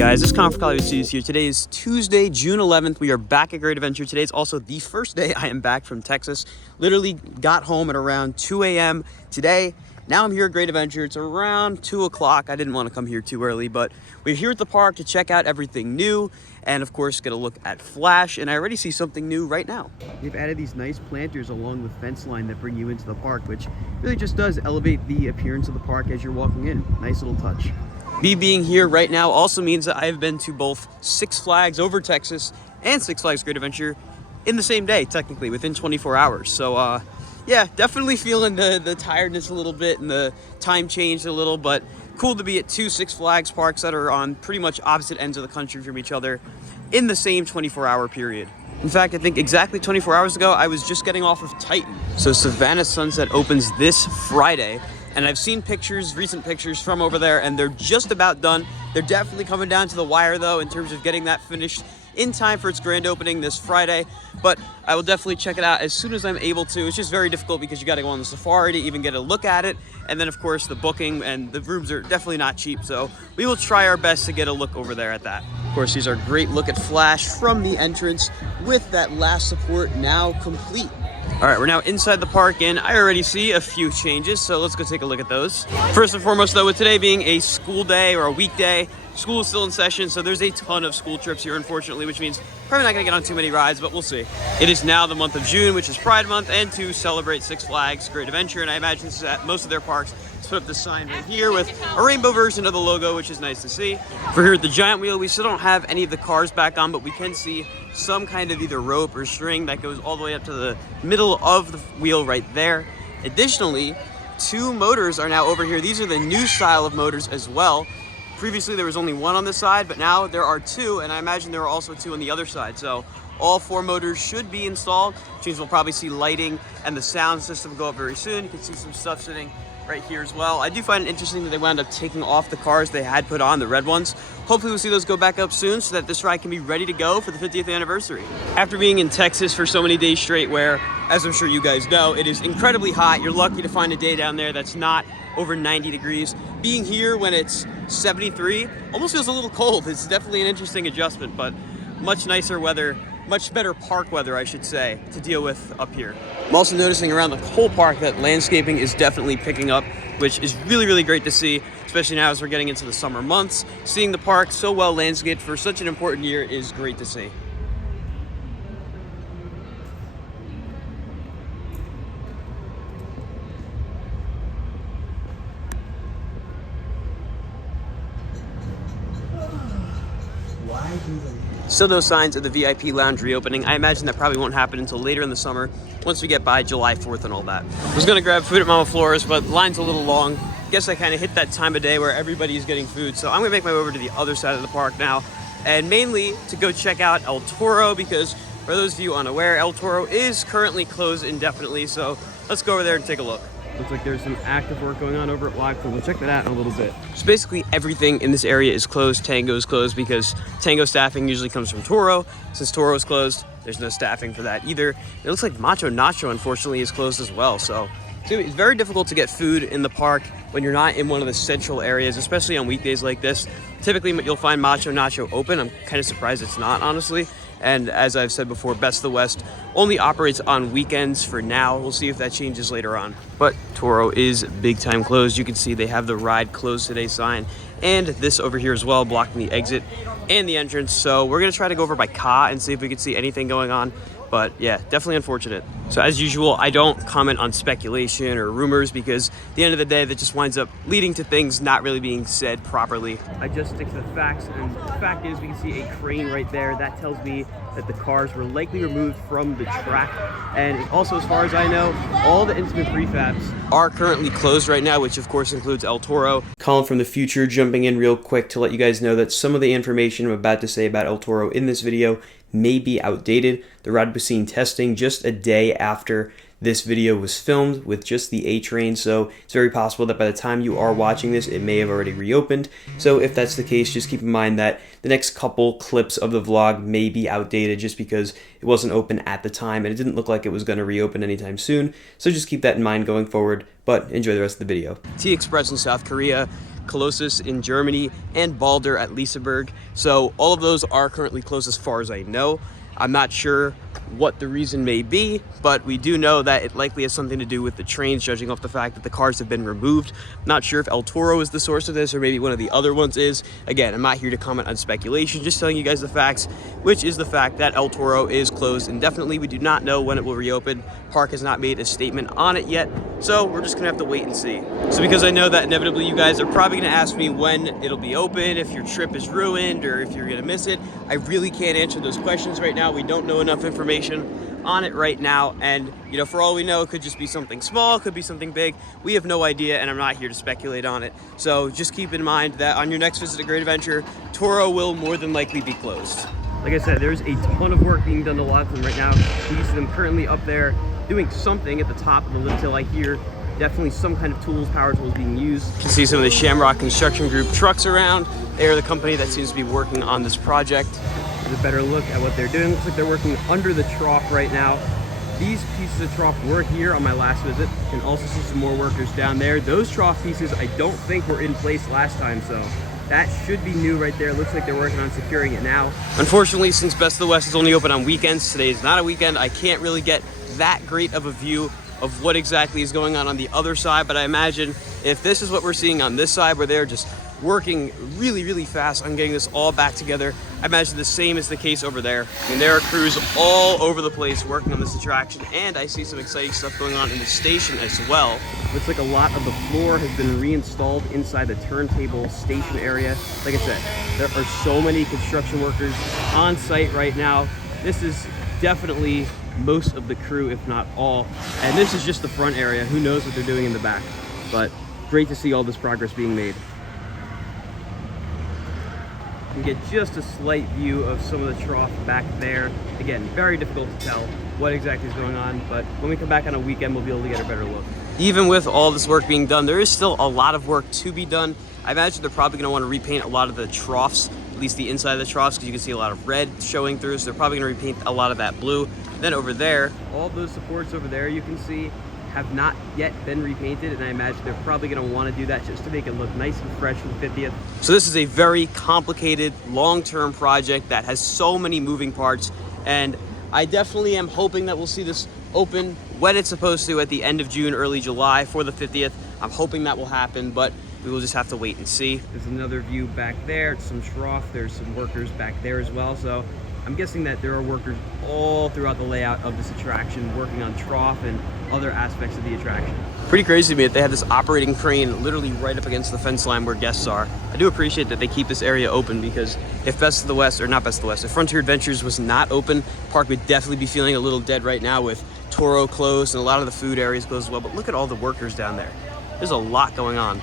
Guys, this is Conf College Studios here. Today is Tuesday, June 11th. We are back at Great Adventure. Today is also the first day I am back from Texas. Literally got home at around 2 a.m. today. Now I'm here at Great Adventure. It's around 2 o'clock. I didn't want to come here too early, but we're here at the park to check out everything new and, of course, get a look at Flash. And I already see something new right now. They've added these nice planters along the fence line that bring you into the park, which really just does elevate the appearance of the park as you're walking in. Nice little touch. Me being here right now also means that I've been to both Six Flags over Texas and Six Flags Great Adventure in the same day, technically, within 24 hours. So, yeah, definitely feeling the tiredness a little bit and the time changed a little, but cool to be at two Six Flags parks that are on pretty much opposite ends of the country from each other in the same 24-hour period. In fact, I think exactly 24 hours ago, I was just getting off of Titan. So Savannah Sunset opens this Friday. And I've seen pictures, recent pictures from over there, and they're just about done. They're definitely coming down to the wire, though, in terms of getting that finished in time for its grand opening this Friday. But I will definitely check it out as soon as I'm able to. It's just very difficult because you got to go on the safari to even get a look at it. And then, of course, the booking and the rooms are definitely not cheap. So we will try our best to get a look over there at that. Of course, these are a great look at Flash from the entrance with that last support now complete. All right, we're now inside the park, and I already see a few changes, so let's go take a look at those. First and foremost, though, with today being a school day or a weekday, school is still in session, so there's a ton of school trips here, unfortunately, which means probably not going to get on too many rides, but we'll see. It is now the month of June, which is Pride Month, and to celebrate Six Flags Great Adventure, and I imagine this is at most of their parks. Let's put up the sign right here with a rainbow version of the logo, which is nice to see. For here at the Giant Wheel, we still don't have any of the cars back on, but we can see some kind of either rope or string that goes all the way up to the middle of the wheel right there. Additionally, two motors are now over here. These are the new style of motors as well. Previously, there was only one on this side, but now there are two, and I imagine there are also two on the other side. So all four motors should be installed, which means we'll probably see lighting and the sound system go up very soon. You can see some stuff sitting right here as well. I do find it interesting that they wound up taking off the cars they had put on, the red ones. Hopefully we'll see those go back up soon so that this ride can be ready to go for the 50th anniversary. After being in Texas for so many days straight where, as I'm sure you guys know, it is incredibly hot. You're lucky to find a day down there that's not over 90 degrees. Being here when it's 73 almost feels a little cold. It's definitely an interesting adjustment, but much nicer weather, much better park weather, I should say, to deal with up here. I'm also noticing around the whole park that landscaping is definitely picking up, which is really, really great to see, especially now as we're getting into the summer months. Seeing the park so well landscaped for such an important year is great to see. Still no signs of the VIP lounge reopening. I imagine that probably won't happen until later in the summer, once we get by July 4th and all that. I was gonna grab food at Mama Flora's, but the line's a little long. Guess I kind of hit that time of day where everybody's getting food, so I'm gonna make my way over to the other side of the park now, and mainly to go check out El Toro, because for those of you unaware, El Toro is currently closed indefinitely, so let's go over there and take a look. Looks like there's some active work going on over at Live, so we'll check that out in a little bit. So basically everything in this area is closed. Tango is closed because Tango staffing usually comes from Toro. Since Toro is closed, there's no staffing for that either. It looks like Macho Nacho, unfortunately, is closed as well. So it's very difficult to get food in the park when you're not in one of the central areas, especially on weekdays like this. Typically, you'll find Macho Nacho open. I'm kind of surprised it's not, honestly. And as I've said before, Best of the West only operates on weekends for now. We'll see if that changes later on. But Toro is big time closed. You can see they have the ride closed today sign and this over here as well, blocking the exit and the entrance. So we're gonna try to go over by Ka and see if we can see anything going on. But yeah, definitely unfortunate. So as usual, I don't comment on speculation or rumors because at the end of the day, that just winds up leading to things not really being said properly. I just stick to the facts, and the fact is we can see a crane right there. That tells me that the cars were likely removed from the track. And also, as far as I know, all the intimate prefabs are currently closed right now, which of course includes El Toro. Colin from the future jumping in real quick to let you guys know that some of the information I'm about to say about El Toro in this video may be outdated. The ride was seen testing just a day after this video was filmed with just the A-Train, so it's very possible that by the time you are watching this, it may have already reopened. So if that's the case, just keep in mind that the next couple clips of the vlog may be outdated just because it wasn't open at the time and it didn't look like it was going to reopen anytime soon. So just keep that in mind going forward, but enjoy the rest of the video. T-Express in South Korea Colossus in Germany and Balder at Liseberg. So all of those are currently closed as far as I know. I'm not sure what the reason may be, but we do know that it likely has something to do with the trains, judging off the fact that the cars have been removed. I'm not sure if El Toro is the source of this or maybe one of the other ones is. Again, I'm not here to comment on speculation, just telling you guys the facts, which is the fact that El Toro is closed indefinitely. We do not know when it will reopen. Park has not made a statement on it yet, so we're just gonna have to wait and see. So because I know that inevitably you guys are probably gonna ask me when it'll be open, if your trip is ruined, or if you're gonna miss it, I really can't answer those questions right now. We don't know enough information on it right now, and you know, for all we know, it could just be something small, it could be something big. We have no idea, and I'm not here to speculate on it. So just keep in mind that on your next visit to Great Adventure, Toro will more than likely be closed. Like I said, there's a ton of work being done to a lot of them right now. You see them currently up there doing something at the top of the lift hill. I hear definitely some kind of tools, power tools being used. You can see some of the Shamrock Construction Group trucks around. They are the company that seems to be working on this project. Here's a better look at what they're doing. Looks like they're working under the trough right now. These pieces of trough were here on my last visit. You can also see some more workers down there. Those trough pieces I don't think were in place last time, so that should be new right there. Looks like they're working on securing it now. Unfortunately, since Best of the West is only open on weekends, today is not a weekend, I can't really get that great of a view of what exactly is going on the other side, but I imagine if this is what we're seeing on this side, where they're just working really, really fast on getting this all back together, I imagine the same is the case over there. I mean, there are crews all over the place working on this attraction, and I see some exciting stuff going on in the station as well. Looks like a lot of the floor has been reinstalled inside the turntable station area. Like I said, there are so many construction workers on site right now. This is definitely most of the crew, if not all. And this is just the front area. Who knows what they're doing in the back, but great to see all this progress being made. You can get just a slight view of some of the trough back there. Again, very difficult to tell what exactly is going on, but when we come back on a weekend, we'll be able to get a better look. Even with all this work being done, there is still a lot of work to be done. I imagine they're probably gonna want to repaint a lot of the troughs, at least the inside of the troughs, because you can see a lot of red showing through, so they're probably gonna repaint a lot of that blue. Then over there, all those supports over there you can see have not yet been repainted, and I imagine they're probably going to want to do that just to make it look nice and fresh for the 50th. So this is a very complicated, long-term project that has so many moving parts, and I definitely am hoping that we'll see this open when it's supposed to at the end of June, early July for the 50th. I'm hoping that will happen, but we will just have to wait and see. There's another view back there, some trough. There's some workers back there as well, so I'm guessing that there are workers all throughout the layout of this attraction working on trough and other aspects of the attraction. Pretty crazy to me that they have this operating crane literally right up against the fence line where guests are. I do appreciate that they keep this area open, because if Best of the West, or not Best of the West, if Frontier Adventures was not open, park would definitely be feeling a little dead right now with Toro closed and a lot of the food areas closed as well. But look at all the workers down there. There's a lot going on.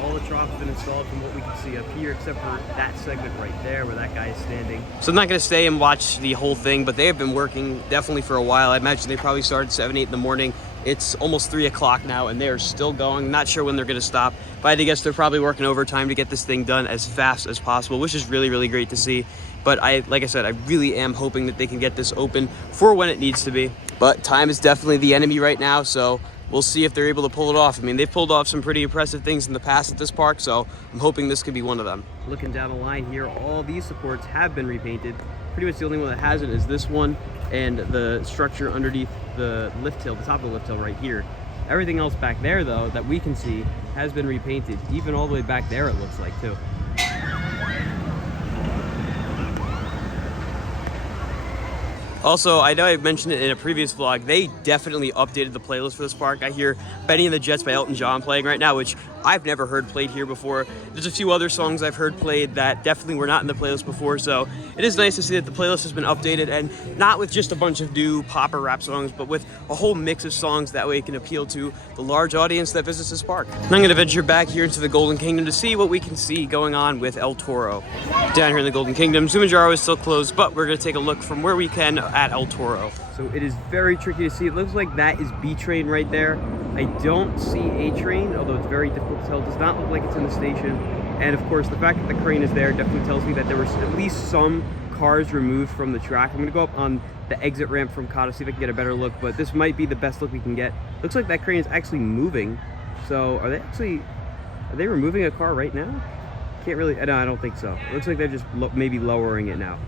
All the trough has been installed from what we can see up here, except for that segment right there where that guy is standing. So I'm not going to stay and watch the whole thing, but they have been working definitely for a while. I imagine they probably started 7, 8 in the morning. It's almost 3 o'clock now, and they are still going. Not sure when they're going to stop, but I guess they're probably working overtime to get this thing done as fast as possible, which is really, really great to see. But like I said, I really am hoping that they can get this open for when it needs to be. But time is definitely the enemy right now, so we'll see if they're able to pull it off. I mean, they've pulled off some pretty impressive things in the past at this park, so I'm hoping this could be one of them. Looking down the line here, all these supports have been repainted. Pretty much the only one that hasn't is this one and the structure underneath the lift hill, the top of the lift hill right here. Everything else back there, though, that we can see has been repainted. Even all the way back there, it looks like, too. Also, I know I mentioned it in a previous vlog, they definitely updated the playlist for this park. I hear Benny and the Jets by Elton John playing right now, which I've never heard played here before. There's a few other songs I've heard played that definitely were not in the playlist before, so it is nice to see that the playlist has been updated, and not with just a bunch of new pop or rap songs, but with a whole mix of songs. That way it can appeal to the large audience that visits this park. And I'm going to venture back here into the Golden Kingdom to see what we can see going on with El Toro. Down here in the Golden Kingdom, Zumanjaro is still closed, but we're going to take a look from where we can at El Toro. So it is very tricky to see. It looks like that is B train right there. I don't see A train, although it's very difficult to tell. It does not look like it's in the station. And of course, the fact that the crane is there definitely tells me that there was at least some cars removed from the track. I'm gonna go up on the exit ramp from Kata, see if I can get a better look, but this might be the best look we can get. Looks like that crane is actually moving. So are they actually, Are they removing a car right now? Can't really, no, I don't think so. It looks like they're just maybe lowering it now.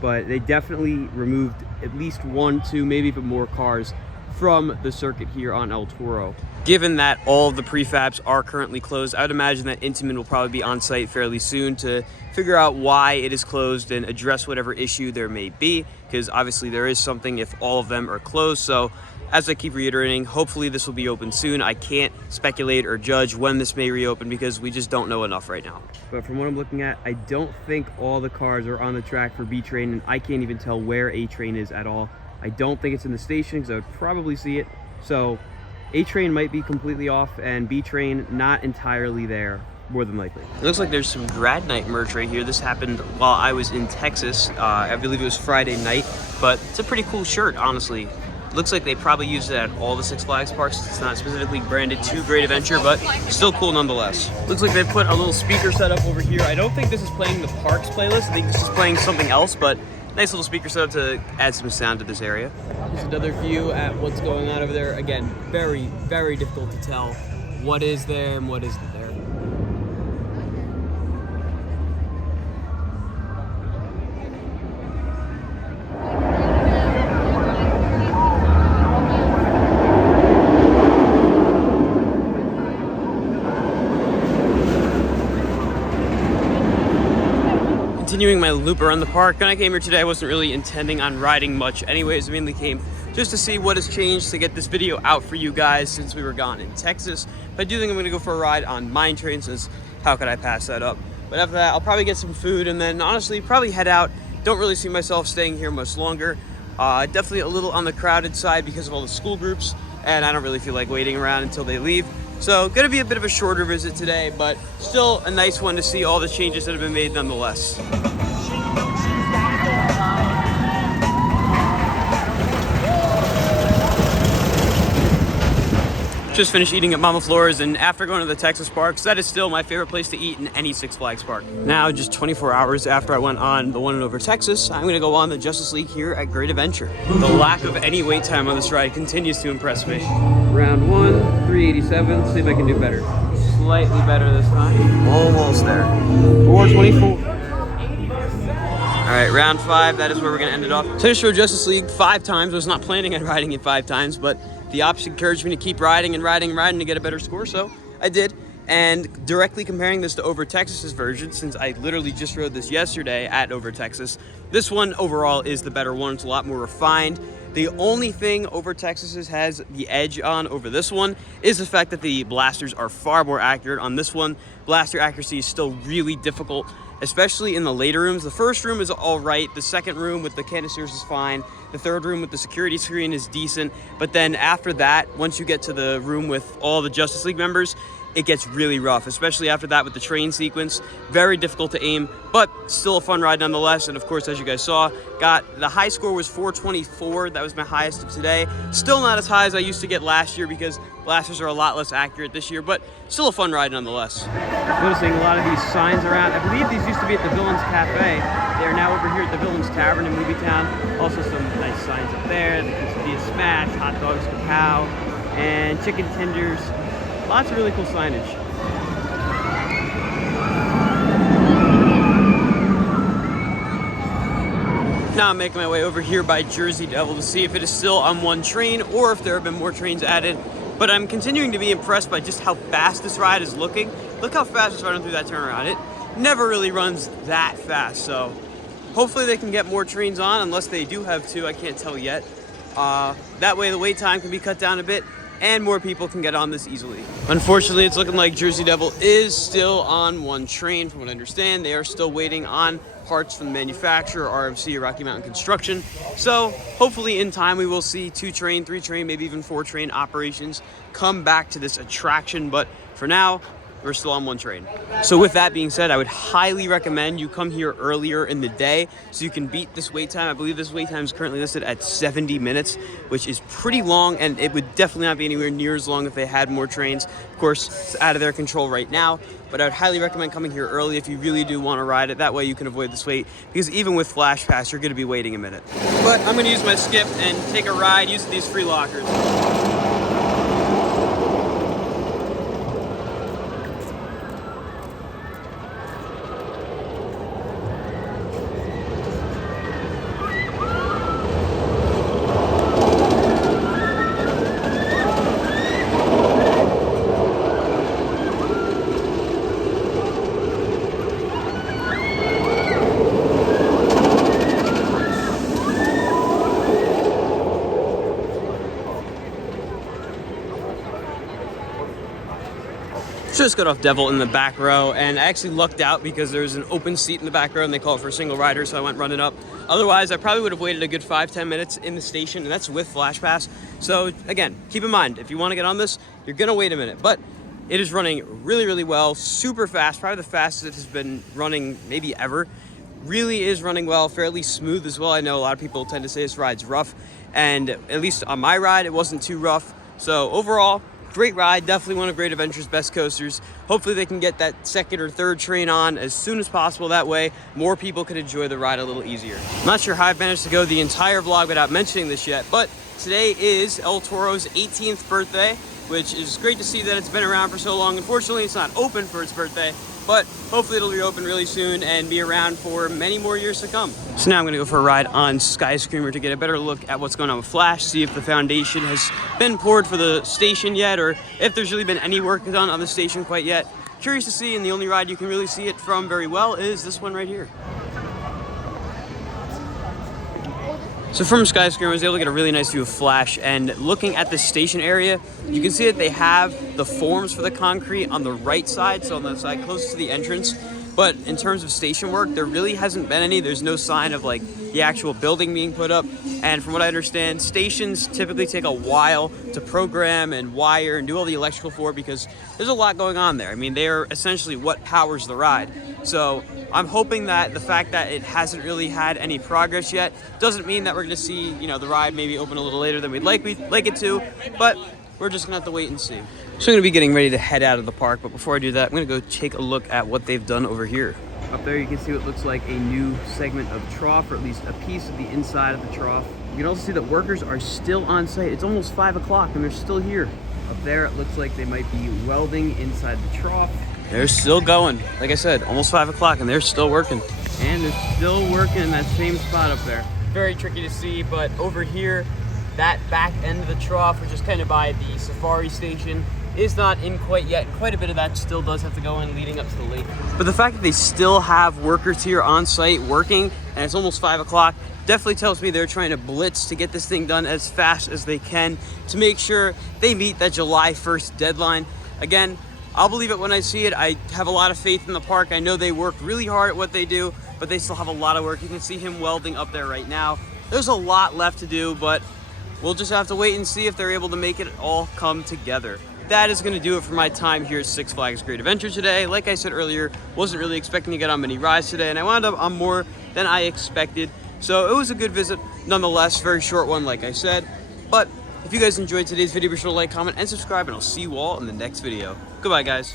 But they definitely removed at least 1, 2, maybe even more cars from the circuit here on El Toro. Given that all of the prefabs are currently closed, I would imagine that Intamin will probably be on site fairly soon to figure out why it is closed and address whatever issue there may be, because obviously there is something if all of them are closed. So as I keep reiterating, hopefully this will be open soon. I can't speculate or judge when this may reopen because we just don't know enough right now. But from what I'm looking at, I don't think all the cars are on the track for B train, and I can't even tell where A train is at all. I don't think it's in the station because I would probably see it. So A train might be completely off and B train not entirely there, more than likely. It looks like there's some grad night merch right here. This happened while I was in Texas. I believe it was Friday night, but it's a pretty cool shirt, honestly. Looks like they probably used it at all the Six Flags parks. It's not specifically branded to Great Adventure, but still cool nonetheless. Looks like they put a little speaker setup over here. I don't think this is playing the parks playlist. I think this is playing something else, but nice little speaker setup to add some sound to this area. Here's another view at what's going on over there. Again, very, very difficult to tell what is there and what isn't there. Continuing my loop around the park. When I came here today, I wasn't really intending on riding much anyways. I mainly came just to see what has changed to get this video out for you guys since we were gone in Texas. But I do think I'm gonna go for a ride on Mine Train, since how could I pass that up? But after that, I'll probably get some food and then honestly probably head out. Don't really see myself staying here much longer. Definitely a little on the crowded side because of all the school groups, and I don't really feel like waiting around until they leave. So gonna be a bit of a shorter visit today, but still a nice one to see all the changes that have been made nonetheless. Just finished eating at Mama Flora's, and after going to the Texas parks, that is still my favorite place to eat in any Six Flags park. Now, just 24 hours after I went on the one in over Texas, I'm gonna go on the Justice League here at Great Adventure. The lack of any wait time on this ride continues to impress me. Round 1, 387, see if I can do better. Slightly better this time. Almost there. 424. All right, round 5, that is where we're gonna end it off. So I just rode Justice League 5 times. I was not planning on riding it 5 times, but the ops encouraged me to keep riding and riding and riding to get a better score, so I did. And directly comparing this to Over Texas's version, since I literally just rode this yesterday at Over Texas, this one overall is the better one. It's a lot more refined. The only thing Over Texas's has the edge on over this one is the fact that the blasters are far more accurate. On this one, blaster accuracy is still really difficult, especially in the later rooms. The first room is all right. The second room with the canisters is fine. The third room with the security screen is decent. But then after that, once you get to the room with all the Justice League members, it gets really rough, especially after that with the train sequence. Very difficult to aim, but still a fun ride nonetheless. And of course, as you guys saw, the high score was 424. That was my highest of today. Still not as high as I used to get last year because blasters are a lot less accurate this year, but still a fun ride nonetheless. Noticing a lot of these signs around. I believe these used to be at the Villains Cafe. They are now over here at the Villains Tavern in Movie Town. Also some nice signs up there. The quesadilla smash, hot dogs kapow, and chicken tenders. Lots of really cool signage. Now I'm making my way over here by Jersey Devil to see if it is still on one train or if there have been more trains added. But I'm continuing to be impressed by just how fast this ride is looking. Look how fast it's running through that turnaround. It never really runs that fast, so hopefully they can get more trains on, unless they do have 2, I can't tell yet. That way the wait time can be cut down a bit and more people can get on this easily. Unfortunately, it's looking like Jersey Devil is still on one train. From what I understand, they are still waiting on parts from the manufacturer, RMC, or Rocky Mountain Construction. So hopefully in time we will see 2 train, 3 train, maybe even 4 train operations come back to this attraction. But for now, we're still on one train. So with that being said, I would highly recommend you come here earlier in the day so you can beat this wait time. I believe this wait time is currently listed at 70 minutes, which is pretty long, and it would definitely not be anywhere near as long if they had more trains. Of course, it's out of their control right now, but I would highly recommend coming here early if you really do want to ride it. That way you can avoid this wait, because even with Flash Pass, you're going to be waiting a minute. But I'm going to use my skip and take a ride using these free lockers. Just got off Devil in the back row, and I actually lucked out because there's an open seat in the back row and they call it for a single rider, so I went running up. Otherwise, I probably would have waited a good 5-10 minutes in the station, and that's with Flash Pass. So again, keep in mind, if you want to get on this, you're gonna wait a minute, but it is running really, really well, super fast, probably the fastest it has been running maybe ever. Really is running well, fairly smooth as well. I know a lot of people tend to say this ride's rough, and at least on my ride, it wasn't too rough. So overall, great ride, definitely one of Great Adventure's best coasters. Hopefully they can get that second or third train on as soon as possible. That way, more people can enjoy the ride a little easier. I'm not sure how I've managed to go the entire vlog without mentioning this yet, but today is El Toro's 18th birthday, which is great to see that it's been around for so long. Unfortunately, it's not open for its birthday, but hopefully it'll reopen really soon and be around for many more years to come. So now I'm gonna go for a ride on Skyscreamer to get a better look at what's going on with Flash, see if the foundation has been poured for the station yet, or if there's really been any work done on the station quite yet. Curious to see, and the only ride you can really see it from very well is this one right here. So from Skyscraper, I was able to get a really nice view of Flash, and looking at the station area, you can see that they have the forms for the concrete on the right side, so on the side closest to the entrance. But in terms of station work, there really hasn't been any. There's no sign of like the actual building being put up. And from what I understand, stations typically take a while to program and wire and do all the electrical for, because there's a lot going on there. I mean, they're essentially what powers the ride. So I'm hoping that the fact that it hasn't really had any progress yet doesn't mean that we're gonna see, you know, the ride maybe open a little later than we'd like it to, but we're just gonna have to wait and see. So I'm gonna be getting ready to head out of the park, but before I do that, I'm gonna go take a look at what they've done over here. Up there you can see what looks like a new segment of trough, or at least a piece of the inside of the trough. You can also see that workers are still on site. It's almost 5 o'clock and they're still here. Up there it looks like they might be welding inside the trough. They're still going. Like I said, almost 5 o'clock and they're still working. And they're still working in that same spot up there. Very tricky to see, but over here, that back end of the trough, which is kind of by the safari station, is not in quite yet. Quite a bit of that still does have to go in leading up to the lake. But the fact that they still have workers here on site working, and it's almost 5 o'clock, definitely tells me they're trying to blitz to get this thing done as fast as they can to make sure they meet that July 1st deadline. Again, I'll believe it when I see it. I have a lot of faith in the park. I know they work really hard at what they do, but they still have a lot of work. You can see him welding up there right now. There's a lot left to do, but we'll just have to wait and see if they're able to make it all come together. That is going to do it for my time here at Six Flags Great Adventure today. Like I said earlier, wasn't really expecting to get on many rides today, and I wound up on more than I expected. So it was a good visit nonetheless, very short one like I said. But if you guys enjoyed today's video, be sure to like, comment, and subscribe, and I'll see you all in the next video. Goodbye, guys.